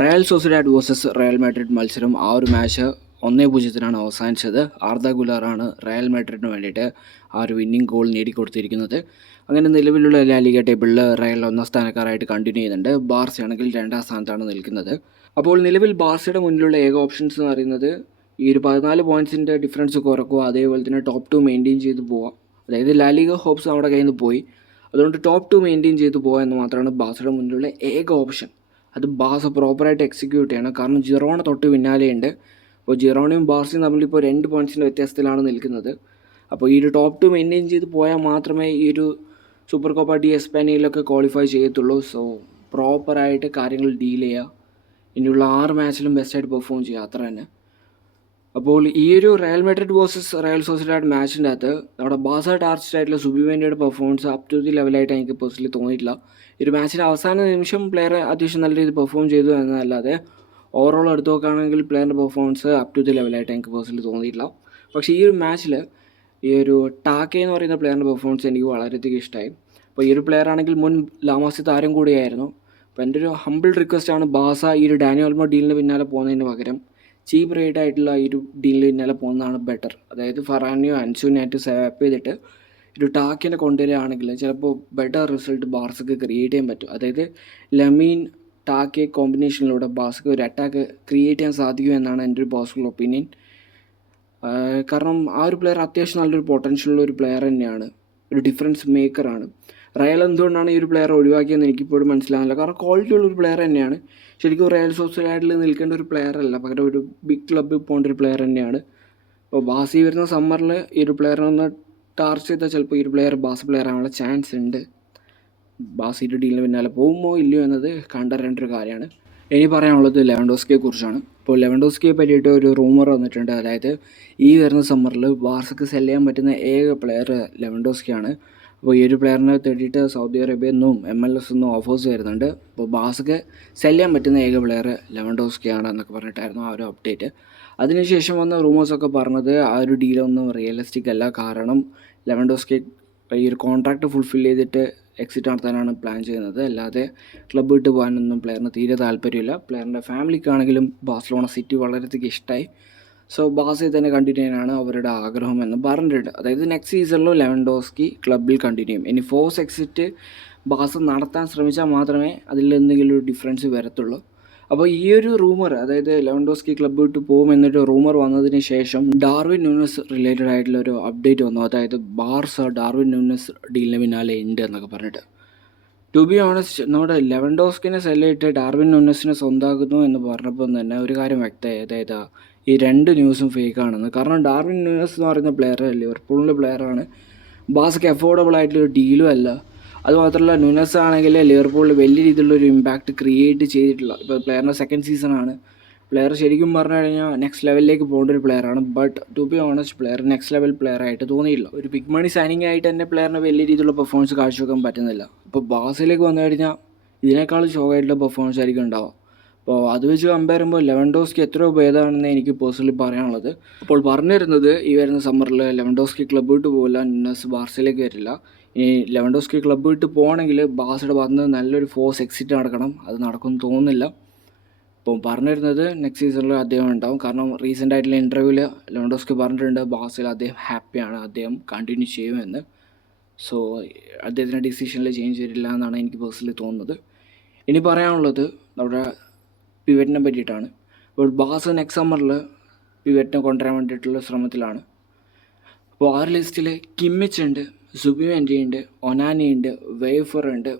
Real Sociedad versus Real Madrid മത്സരം ആ ഒരു മാച്ച് ഒന്നേ പൂജ്യത്തിനാണ് അവസാനിച്ചത്. ആർദ ഗുലാറാണ് റയൽ മാഡ്രിഡിന് വേണ്ടിയിട്ട് ആ ഒരു വിന്നിംഗ് ഗോൾ നേടിക്കൊടുത്തിരിക്കുന്നത്. അങ്ങനെ നിലവിലുള്ള ലാലിക ടേബിളിൽ റയൽ ഒന്നാം സ്ഥാനക്കാരായിട്ട് കണ്ടിന്യൂ ചെയ്യുന്നുണ്ട്. ബാർസയാണെങ്കിൽ രണ്ടാം സ്ഥാനത്താണ് നിൽക്കുന്നത്. അപ്പോൾ നിലവിൽ ബാർസയുടെ മുന്നിലുള്ള ഏക ഓപ്ഷൻസ് എന്ന് പറയുന്നത് ഈ ഒരു പതിനാല് പോയിന്റ്സിന്റെ ഡിഫറൻസ് കുറക്കുക അതേപോലെ തന്നെ ടോപ്പ് ടു മെയിന്റെയിൻ ചെയ്ത് പോവുക അതായത് ലാലിക ഹോപ്സ് നമ്മുടെ കയ്യിൽ നിന്ന് പോയി. അതുകൊണ്ട് ടോപ്പ് ടു മെയിന്റെയിൻ ചെയ്ത് പോകുക എന്ന് മാത്രമാണ് ബാസയുടെ മുന്നിലുള്ള ഏക ഓപ്ഷൻ അത് ബാസ പ്രോപ്പറായിട്ട് എക്സിക്യൂട്ട് ചെയ്യണം. കാരണം ജിറോണ തൊട്ട് പിന്നാലെയുണ്ട് അപ്പോൾ ജിറോണയും ബാർസയും തമ്മിൽ ഇപ്പോൾ രണ്ട് പോയിന്റ്സിന്റെ വ്യത്യാസത്തിലാണ് നിൽക്കുന്നത്. അപ്പോൾ ഈ ഒരു ടോപ്പ് ടു മെയിന്റെയിൻ ചെയ്ത് പോയാൽ മാത്രമേ ഈ ഒരു സൂപ്പർ കോപ്പ ഡി എസ്പാനിയയിലൊക്കെ ക്വാളിഫൈ ചെയ്യത്തുള്ളൂ സോ പ്രോപ്പറായിട്ട് കാര്യങ്ങൾ ഡീൽ ചെയ്യുക. ഇനിയുള്ള ആറ് മാച്ചിലും ബെസ്റ്റായിട്ട് പെർഫോം ചെയ്യുക. അത്ര തന്നെ. അപ്പോൾ ഈ ഒരു Real Madrid versus Real Sociedad മാച്ചിന്റെ അകത്ത് നമ്മുടെ ബാസ ടാർച്ചായിട്ടുള്ള സുബിവേന്റെയുടെ പെർഫോമൻസ് അപ് ടു ദി ലെവലായിട്ട് എനിക്ക് പേഴ്സണലി തോന്നിയിട്ടില്ല. ഈ ഒരു മാച്ചിന്റെ അവസാന നിമിഷം പ്ലെയർ അത്യാവശ്യം നല്ല രീതിയിൽ പെർഫോം ചെയ്തു എന്നല്ലാതെ ഓവറോൾ എടുത്തു നോക്കുകയാണെങ്കിൽ പ്ലെയറിന്റെ പെർഫോമൻസ് അപ് ടു ദി ലെവലായിട്ട് എനിക്ക് പേഴ്സണലി തോന്നിയിട്ടില്ല. പക്ഷേ ഈ ഒരു മാച്ചിൽ ഈ ഒരു ടാക്കെ എന്ന് പറയുന്ന പ്ലെയറിന്റെ പെർഫോമൻസ് എനിക്ക് വളരെയധികം ഇഷ്ടമായി. അപ്പോൾ ഈ ഒരു പ്ലെയർ ആണെങ്കിൽ മുൻ ലാമാസി താരം കൂടിയായിരുന്നു. അപ്പോൾ എന്റെ ഒരു ഹമ്പിൾ റിക്വസ്റ്റ് ആണ് ബാസ ഈ ഒരു ഡാനിയൽ ഡീലിന് പിന്നാലെ പോകുന്നതിന് പകരം ചീപ്പ് റേറ്റ് ആയിട്ടുള്ള ഒരു ഡീലിൽ ഇന്നലെ പോകുന്നതാണ് ബെറ്റർ അതായത് ഫറാനിയോ അൻസുനായിട്ട് സ്വാപ്പ് ചെയ്തിട്ട് ഒരു ടാക്കിനെ കൊണ്ടുവരികയാണെങ്കിൽ ചിലപ്പോൾ ബെറ്റർ റിസൾട്ട് ബാർസക്ക് ക്രിയേറ്റ് ചെയ്യാൻ പറ്റും. അതായത് ലമീൻ ടാക്കെ കോമ്പിനേഷനിലൂടെ ബാസ്ക്ക് ഒരു അറ്റാക്ക് ക്രിയേറ്റ് ചെയ്യാൻ സാധിക്കും എന്നാണ് എന്റെ ഒരു പോസിബിൾ ഒപ്പീനിയൻ കാരണം ആ ഒരു പ്ലെയർ അത്യാവശ്യം നല്ലൊരു പൊട്ടൻഷ്യലുള്ള ഒരു പ്ലെയർ തന്നെയാണ്. ഒരു ഡിഫറൻസ് മേക്കറാണ് റയൽ എന്തുകൊണ്ടാണ് ഈ ഒരു പ്ലെയർ ഒഴിവാക്കിയെന്ന് എനിക്കിപ്പോഴും മനസ്സിലാകുന്നില്ല കാരണം ക്വാളിറ്റി ഉള്ള ഒരു പ്ലെയർ തന്നെയാണ്. ശരിക്കും റയൽ സൊസൈറ്റിയിൽ നിൽക്കേണ്ട ഒരു പ്ലെയർ അല്ല. പകരം ഒരു ബിഗ് ക്ലബ്ബിൽ പോകേണ്ട ഒരു പ്ലെയർ തന്നെയാണ്. അപ്പോൾ ബാസി വരുന്ന സമ്മറിൽ ഈ ഒരു പ്ലെയറിനെ ഒന്ന് ടാർച്ച് ചെയ്താൽ ചിലപ്പോൾ ഈ ഒരു പ്ലെയർ ബാസ് പ്ലെയർ ആവാനുള്ള ചാൻസ് ഉണ്ട്. ബാസിയുടെ ഡീലിന് പിന്നാലെ പോകുമോ ഇല്ലയോ എന്നത് കണ്ടറിയേണ്ട ഒരു കാര്യമാണ്. ഇനി പറയാനുള്ളത് ലെവൻഡോസ്കിയെ കുറിച്ചാണ് ഇപ്പോൾ ലെവൻഡോസ്കിയെ പറ്റിയിട്ട് ഒരു റൂമർ വന്നിട്ടുണ്ട്. അതായത് ഈ വരുന്ന സമ്മറിൽ ബാർസക്ക് സെല്ല് ചെയ്യാൻ പറ്റുന്ന ഏക പ്ലെയർ ലെവൻഡോസ്കിയാണ്. അപ്പോൾ ഈ ഒരു പ്ലെയറിനെ തേടിയിട്ട് സൗദി അറേബ്യയിൽ നിന്നും എം എൽ എസ് നിന്നും ഓഫേഴ്സ് വരുന്നുണ്ട്. അപ്പോൾ ബാസക്ക് സെല്ല് ചെയ്യാൻ പറ്റുന്ന ഏക പ്ലെയർ ലെവൻ ഡോസ്കിയാണ് എന്നൊക്കെ പറഞ്ഞിട്ടായിരുന്നു ആ ഒരു അപ്ഡേറ്റ് അതിനുശേഷം വന്ന റൂമേഴ്സൊക്കെ പറഞ്ഞത് ആ ഒരു ഡീലൊന്നും റിയലിസ്റ്റിക് അല്ല. കാരണം ലെവൻ ഡോസ്കി ഈ ഒരു കോൺട്രാക്റ്റ് ഫുൾഫിൽ ചെയ്തിട്ട് എക്സിറ്റ് നടത്താനാണ് പ്ലാൻ ചെയ്യുന്നത്. അല്ലാതെ ക്ലബ്ബ് വിട്ട് പോകാനൊന്നും പ്ലെയറിന് തീരെ താല്പര്യമില്ല. പ്ലെയറിന്റെ ഫാമിലിക്കാണെങ്കിലും ബാഴ്സലോണ സിറ്റി വളരെയധികം ഇഷ്ടമായി സോ ബാസയിൽ തന്നെ കണ്ടിന്യൂ ചെയ്യാനാണ് അവരുടെ ആഗ്രഹം എന്ന് പറഞ്ഞിട്ടുണ്ട്. അതായത് നെക്സ്റ്റ് സീസണിലും ലെവൻഡോസ്കി ക്ലബിൽ കണ്ടിന്യൂ ചെയ്യും. ഇനി ഫോഴ്സ് എക്സിറ്റ് ബാസ് നടത്താൻ ശ്രമിച്ചാൽ മാത്രമേ അതിൽ എന്തെങ്കിലും ഒരു ഡിഫറൻസ് വരത്തുള്ളൂ. അപ്പോൾ ഈ ഒരു റൂമർ അതായത് ലെവൻഡോസ്കി ക്ലബ്ബ് വിട്ട് പോകും എന്നൊരു റൂമർ വന്നതിന് ശേഷം ഡാർവിൻ ന്യൂനസ് റിലേറ്റഡ് ആയിട്ടുള്ള ഒരു അപ്ഡേറ്റ് വന്നു. അതായത് ബാർസ ഡാർവിൻ ന്യൂനസ് ഡീലിന് പിന്നാലെ ഉണ്ട് എന്നൊക്കെ പറഞ്ഞിട്ട്. ടു ബി ഓണസ്റ്റ് നമ്മുടെ ലെവൻഡോസ്കിനെ സെല്ലിട്ട് ഡാർവിൻ ന്യൂനസിനെ സ്വന്താക്കുന്നു എന്ന് പറഞ്ഞപ്പോൾ തന്നെ ഒരു കാര്യം വ്യക്തമായി അതായത് ഈ രണ്ട് ന്യൂസും ഫേക്ക് ആണെന്ന്. കാരണം ഡാർവിൻ ന്യൂസ് എന്ന് പറയുന്ന പ്ലെയർ ലിവർപൂളിന്റെ പ്ലെയറാണ് ബാസക്ക് അഫോർഡബിൾ ആയിട്ടുള്ള ഡീലും അല്ല. അതുമാത്രമല്ല ന്യൂനസ് ആണെങ്കിൽ ലിവർപൂളിൽ വലിയ രീതിയിലുള്ള ഒരു ഇമ്പാക്റ്റ് ക്രിയേറ്റ് ചെയ്തിട്ടില്ല ഇപ്പോൾ പ്ലെയറിന്റെ സെക്കൻഡ് സീസണാണ് പ്ലെയർ ശരിക്കും പറഞ്ഞു കഴിഞ്ഞാൽ നെക്സ്റ്റ് ലെവലിലേക്ക് പോകേണ്ട ഒരു പ്ലെയറാണ് but to be honest player next level player ആയിട്ട് തോന്നിയില്ല ഒരു ബിഗ് മണി സൈനിങ് ആയിട്ട് തന്നെ പ്ലെയറിന് വലിയ രീതിയിലുള്ള പെർഫോമൻസ് കാഴ്ചവെക്കാൻ പറ്റുന്നില്ല. അപ്പോൾ ബാസിലേക്ക് വന്നു കഴിഞ്ഞാൽ ഇതിനേക്കാൾ ഷോക്കായിട്ടുള്ള പെർഫോമൻസ് ആയിരിക്കും ഉണ്ടാവുക. അപ്പോൾ അത് വെച്ച് കമ്പയർ ചെയ്യുമ്പോൾ ലെവൻഡോസ്കി എത്രയോ ഭേദമാണെന്ന് എനിക്ക് പേഴ്സണലി പറയാനുള്ളത്. അപ്പോൾ പറഞ്ഞു വരുന്നത് ഈ വരുന്ന സമ്മറിൽ ലെവൻഡോസ്കി ക്ലബ്ബ് വിട്ട് പോകില്ല നിന്നസ് ബാർസയിലേക്ക് വരില്ല. ഇനി ലെവൻഡോസ്കി ക്ലബ്ബ് വിട്ട് പോകണമെങ്കിൽ ബാസയുടെ ഭാഗത്ത് നല്ലൊരു ഫോഴ്സ് എക്സിറ്റ് നടക്കണം. അത് നടക്കുമെന്ന് തോന്നുന്നില്ല. അപ്പോൾ പറഞ്ഞു വരുന്നത് നെക്സ്റ്റ് സീസണിൽ അദ്ദേഹം ഉണ്ടാവും. കാരണം റീസെന്റ് ആയിട്ടുള്ള ഇന്റർവ്യൂവിൽ ലെവൻഡോസ്കി പറഞ്ഞിട്ടുണ്ട് ബാസിൽ അദ്ദേഹം ഹാപ്പിയാണ് അദ്ദേഹം കണ്ടിന്യൂ ചെയ്യുമെന്ന്. സോ അദ്ദേഹത്തിന്റെ ഡിസിഷനിൽ ചേഞ്ച് വരില്ല എന്നാണ് എനിക്ക് പേഴ്സണലി തോന്നുന്നത്. ഇനി പറയാനുള്ളത് നമ്മുടെ പിവറ്റിനെ പറ്റിയിട്ടാണ്. അപ്പോൾ ബാസ് നെക്സ്റ്റ് സമ്മറിൽ പിവറ്റിനെ കൊണ്ടുവരാൻ വേണ്ടിയിട്ടുള്ള ശ്രമത്തിലാണ്. അപ്പോൾ ആ ലിസ്റ്റിൽ കിമ്മിച്ച് ഉണ്ട് സുബിമെന്റി ഉണ്ട് ഒനാനി ഉണ്ട് വേഫർ ഉണ്ട്.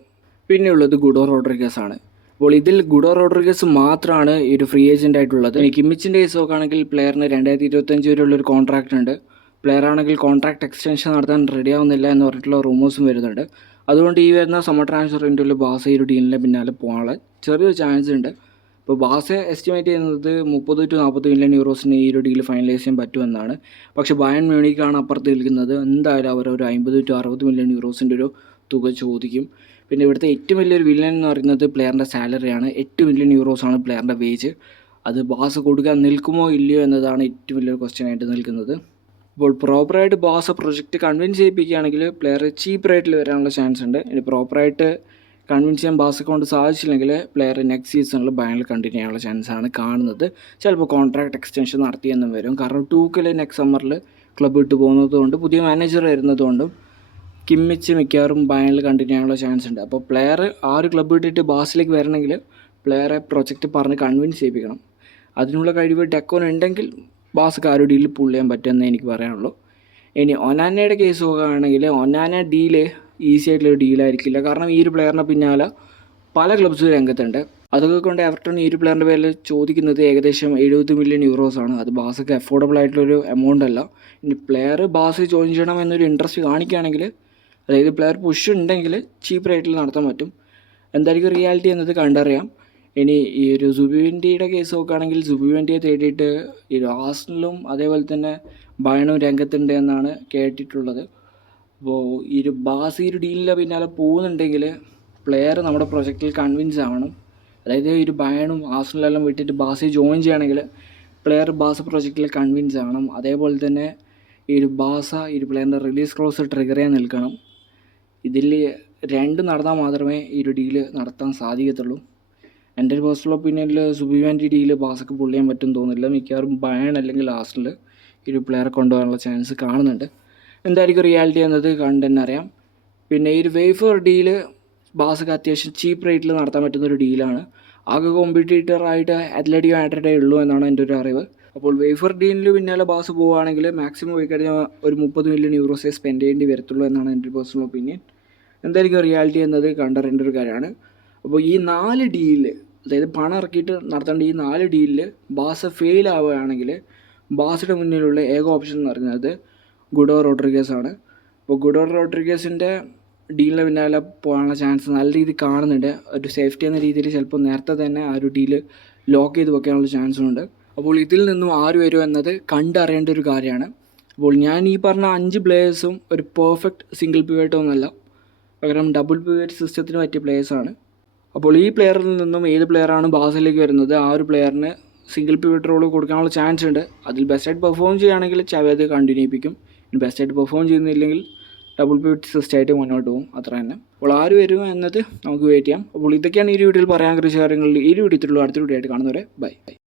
പിന്നെയുള്ളത് ഗുഡോ റോഡ്രിഗസ് ആണ്. അപ്പോൾ ഇതിൽ ഗുഡോ റോഡ്രിഗസ് മാത്രമാണ് ഈ ഒരു ഫ്രീ ഏജന്റ് ആയിട്ടുള്ളത്. കിമ്മിച്ചിന്റെ കേസ് നോക്കുകയാണെങ്കിൽ പ്ലെയറിന് രണ്ടായിരത്തി ഇരുപത്തഞ്ച് വരെയുള്ള ഒരു കോൺട്രാക്റ്റ് ഉണ്ട്. പ്ലെയർ ആണെങ്കിൽ കോൺട്രാക്ട് എക്സ്റ്റൻഷൻ നടത്താൻ റെഡി ആവുന്നില്ല എന്ന് പറഞ്ഞിട്ടുള്ള റൂമേഴ്സും വരുന്നുണ്ട്. അതുകൊണ്ട് ഈ വരുന്ന സമ്മർ ട്രാൻസ്ഫർ വിൻഡോയിൽ ബാസ് ഈ ഒരു ഡീലിന്റെ പിന്നാലെ പോകാനുള്ള ചെറിയൊരു ചാൻസ് ഉണ്ട്. ഇപ്പോൾ ബാസ എസ്റ്റിമേറ്റ് ചെയ്യുന്നത് മുപ്പത് ടു നാൽപ്പത് മില്യൺ യൂറോസിന് ഈ ഒരു ഡീൽ ഫൈനലൈസ് ചെയ്യാൻ പറ്റുമെന്നാണ്. പക്ഷേ ബയൺ മ്യൂണിക്കാണ് അപ്പുറത്ത് നിൽക്കുന്നത്. എന്തായാലും അവർ ഒരു അമ്പത് ടു അറുപത് മില്യൺ യൂറോസിന്റെ ഒരു തുക ചോദിക്കും. പിന്നെ ഇവിടുത്തെ ഏറ്റവും വലിയൊരു വില്ലൻ എന്ന് പറയുന്നത് പ്ലെയറിന്റെ സാലറിയാണ് എട്ട് മില്യൺ യൂറോസാണ് പ്ലെയറിന്റെ വേജ് അത് ബാസ് കൊടുക്കാൻ നിൽക്കുമോ ഇല്ലയോ എന്നതാണ് ഏറ്റവും വലിയൊരു ക്വസ്റ്റ്യൻ ആയിട്ട് നിൽക്കുന്നത്. അപ്പോൾ പ്രോപ്പറായിട്ട് ബാസ് പ്രൊജക്റ്റ് കൺവിൻസ് ചെയ്യിപ്പിക്കുകയാണെങ്കിൽ പ്ലെയർ ചീപ്പ് റേറ്റിൽ വരാനുള്ള ചാൻസ് ഉണ്ട്. ഇനി പ്രോപ്പറായിട്ട് കൺവിൻസ് ചെയ്യാൻ ബാസെ കൊണ്ട് സാധിച്ചില്ലെങ്കിൽ പ്ലെയർ നെക്സ്റ്റ് സീസണിൽ ബയണിൽ കണ്ടിന്യൂ ചെയ്യാനുള്ള ചാൻസാണ് കാണുന്നത്. ചിലപ്പോൾ കോൺട്രാക്ട് എക്സ്റ്റൻഷൻ നടത്തിയെന്നും വരും. കാരണം ടൂക്കിൽ നെക്സ്റ്റ് സമ്മറിൽ ക്ലബ്ബ് ഇട്ട് പോകുന്നതുകൊണ്ട് പുതിയ മാനേജർ വരുന്നതുകൊണ്ടും കിമ്മിച്ച് മിക്കവാറും ബയണിൽ കണ്ടിന്യൂ ചെയ്യാനുള്ള ചാൻസ് ഉണ്ട്. അപ്പോൾ പ്ലെയർ ആ ഒരു ക്ലബ്ബ് ഇട്ടിട്ട് ബാസിലേക്ക് വരണമെങ്കിൽ പ്ലെയറെ പ്രൊജക്റ്റ് പറഞ്ഞ് കൺവിൻസ് ചെയ്യിപ്പിക്കണം. അതിനുള്ള കഴിവ് ഡെക്കോൻ ഉണ്ടെങ്കിൽ ബാസ്ക്ക് ആ ഒരു ഡീലിൽ പുള്ളിയാൻ പറ്റുമെന്നേ എനിക്ക് പറയാനുള്ളൂ. ഇനി ഒനാനയുടെ കേസ് നോക്കുകയാണെങ്കിൽ ഒനാന ഡീൽ ഈസി ആയിട്ടുള്ള ഡീലായിരിക്കില്ല കാരണം ഈ ഒരു പ്ലെയറിന് പിന്നാലെ പല ക്ലബ്സ് രംഗത്തുണ്ട്. അതൊക്കെ കൊണ്ട് എവർട്ടൺ ഈ ഒരു പ്ലെയറിന്റെ പേരിൽ ചോദിക്കുന്നത് ഏകദേശം എഴുപത് മില്യൺ യൂറോസ് ആണ്. അത് ബാസക്ക് അഫോർഡബിൾ ആയിട്ടുള്ളൊരു എമൗണ്ട് അല്ല. ഇനി പ്ലെയർ ബാസ് ജോയിൻ ചെയ്യണം എന്നൊരു ഇൻട്രസ്റ്റ് കാണിക്കുകയാണെങ്കിൽ അതായത് പ്ലെയർ പുഷ് ഉണ്ടെങ്കിൽ ചീപ്പ് റേറ്റിൽ നടത്താൻ പറ്റും. എന്തായിരിക്കും റിയാലിറ്റി എന്നത് കണ്ടറിയാം. ഇനി ഈ ഒരു സുബിവെന്റിയുടെ കേസ് നോക്കുകയാണെങ്കിൽ സുബിവെന്റിയെ തേടിയിട്ട് ഈ ആസ്നലും അതേപോലെ തന്നെ ബയണും രംഗത്തുണ്ട് എന്നാണ് കേട്ടിട്ടുള്ളത്. അപ്പോൾ ഈ ഒരു ബാസ് ഈ ഒരു ഡീലിന്റെ പിന്നാലെ പോകുന്നുണ്ടെങ്കിൽ പ്ലെയർ നമ്മുടെ പ്രൊജക്റ്റിൽ കൺവിൻസ് ആവണം. അതായത് ഈ ഒരു ബയണും ആസ്നലെല്ലാം വിട്ടിട്ട് ബാസി ജോയിൻ ചെയ്യണമെങ്കിൽ പ്ലെയർ ബാസ പ്രൊജക്റ്റിൽ കൺവിൻസ് ആവണം. അതേപോലെ തന്നെ ഈ ഒരു ബാസ ഈ ഒരു പ്ലെയറിന്റെ റിലീസ് ക്ലോസ് ട്രിഗർ ചെയ്യാൻ നിൽക്കണം. ഇതിൽ രണ്ട് നടന്നാൽ മാത്രമേ ഈ ഒരു ഡീൽ നടത്താൻ സാധിക്കത്തുള്ളൂ. എന്റെ ഒരു പേഴ്സണൽ ഒപ്പീനിയനിൽ സുബിവാന്റെ ഡീൽ ബാസക്ക് പുള്ളിയാൻ പറ്റും തോന്നുന്നില്ല. മിക്കവാറും ബയൺ അല്ലെങ്കിൽ ലാസ്റ്റിൽ ഈ ഒരു പ്ലെയറെ കൊണ്ടുപോകാനുള്ള ചാൻസ് കാണുന്നുണ്ട്. എന്തായിരിക്കും റിയാലിറ്റി എന്നത് കണ്ട് തന്നെ അറിയാം. പിന്നെ ഈ ഒരു വേഫർ ഡീൽ ബാസക്ക് അത്യാവശ്യം ചീപ്പ് റേറ്റിൽ നടത്താൻ പറ്റുന്ന ഒരു ഡീലാണ് ആകെ കോമ്പറ്റീറ്റർ ആയിട്ട് അത്ലറ്റിക് മാഡ്രിഡേ ഉള്ളൂ എന്നാണ് എന്റെ ഒരു അറിവ്. അപ്പോൾ വേഫർ ഡീലിന് പിന്നാലെ ബാസ് പോവുകയാണെങ്കിൽ മാക്സിമം പോയി കഴിഞ്ഞാൽ ഒരു മുപ്പത് മില്യൺ യൂറോസേ സ്പെൻഡ് ചെയ്യേണ്ടി വരത്തുള്ളൂ എന്നാണ് എന്റെ പേഴ്സണൽ ഒപ്പീനിയൻ എന്തായിരിക്കും റിയാലിറ്റി എന്നത് കണ്ടറിയേണ്ട ഒരു കാര്യമാണ്. അപ്പോൾ ഈ നാല് ഡീൽ അതായത് പണം ഇറക്കിയിട്ട് നടത്തേണ്ട ഈ നാല് ഡീലിൽ ബാസ് ഫെയിൽ ആവുകയാണെങ്കിൽ ബാസയുടെ മുന്നിലുള്ള ഏക ഓപ്ഷൻ എന്ന് പറയുന്നത് ഗുഡോ റോഡ്രിഗസ് ആണ് അപ്പോൾ ഗുഡോ റോഡ്രിഗസിന്റെ ഡീലിന് പിന്നാലെ പോകാനുള്ള ചാൻസ് നല്ല രീതിയിൽ കാണുന്നുണ്ട്. ഒരു സേഫ്റ്റി എന്ന രീതിയിൽ ചിലപ്പോൾ നേരത്തെ തന്നെ ആ ഒരു ഡീൽ ലോക്ക് ചെയ്ത് വെക്കാനുള്ള ചാൻസും ഉണ്ട്. അപ്പോൾ ഇതിൽ നിന്നും ആര് വരും എന്നത് കണ്ടറിയേണ്ട ഒരു കാര്യമാണ്. അപ്പോൾ ഞാൻ ഈ പറഞ്ഞ അഞ്ച് പ്ലേയേഴ്സും ഒരു പെർഫെക്റ്റ് സിംഗിൾ പിവേറ്റൊന്നുമല്ല പകരം ഡബിൾ പിവേറ്റ് സിസ്റ്റത്തിന് പറ്റിയ പ്ലേയേഴ്സാണ് അപ്പോൾ ഈ പ്ലെയറിൽ നിന്നും ഏത് പ്ലെയറാണ് ബാസിലേക്ക് വരുന്നത് ആ ഒരു പ്ലെയറിന് സിംഗിൾ പിവറ്റ് റോൾ കൊടുക്കാനുള്ള ചാൻസ് ഉണ്ട്. അതിൽ ബെസ്റ്റായിട്ട് പെർഫോം ചെയ്യുകയാണെങ്കിൽ ചവേത് കണ്ടിന്യൂ ചെയ്യിപ്പിക്കും. ബെസ്റ്റായിട്ട് പെർഫോം ചെയ്യുന്നില്ലെങ്കിൽ ഡബിൾ പിവറ്റ് സിസ്റ്റമായിട്ട് മുന്നോട്ട് പോകും. അത്ര തന്നെ. അപ്പോൾ ആര് വരും എന്നത് നമുക്ക് വെയിറ്റ് ചെയ്യാം. അപ്പോൾ ഇതൊക്കെയാണ് ഈ വീഡിയോയിൽ പറയാൻ കുറച്ച് കാര്യങ്ങളിൽ ഈ വീഡിയോ വീഡിയോത്തിലുള്ള അടുത്ത വീഡിയോ ആയിട്ട് കാണുന്നവരെ ബൈ ബൈ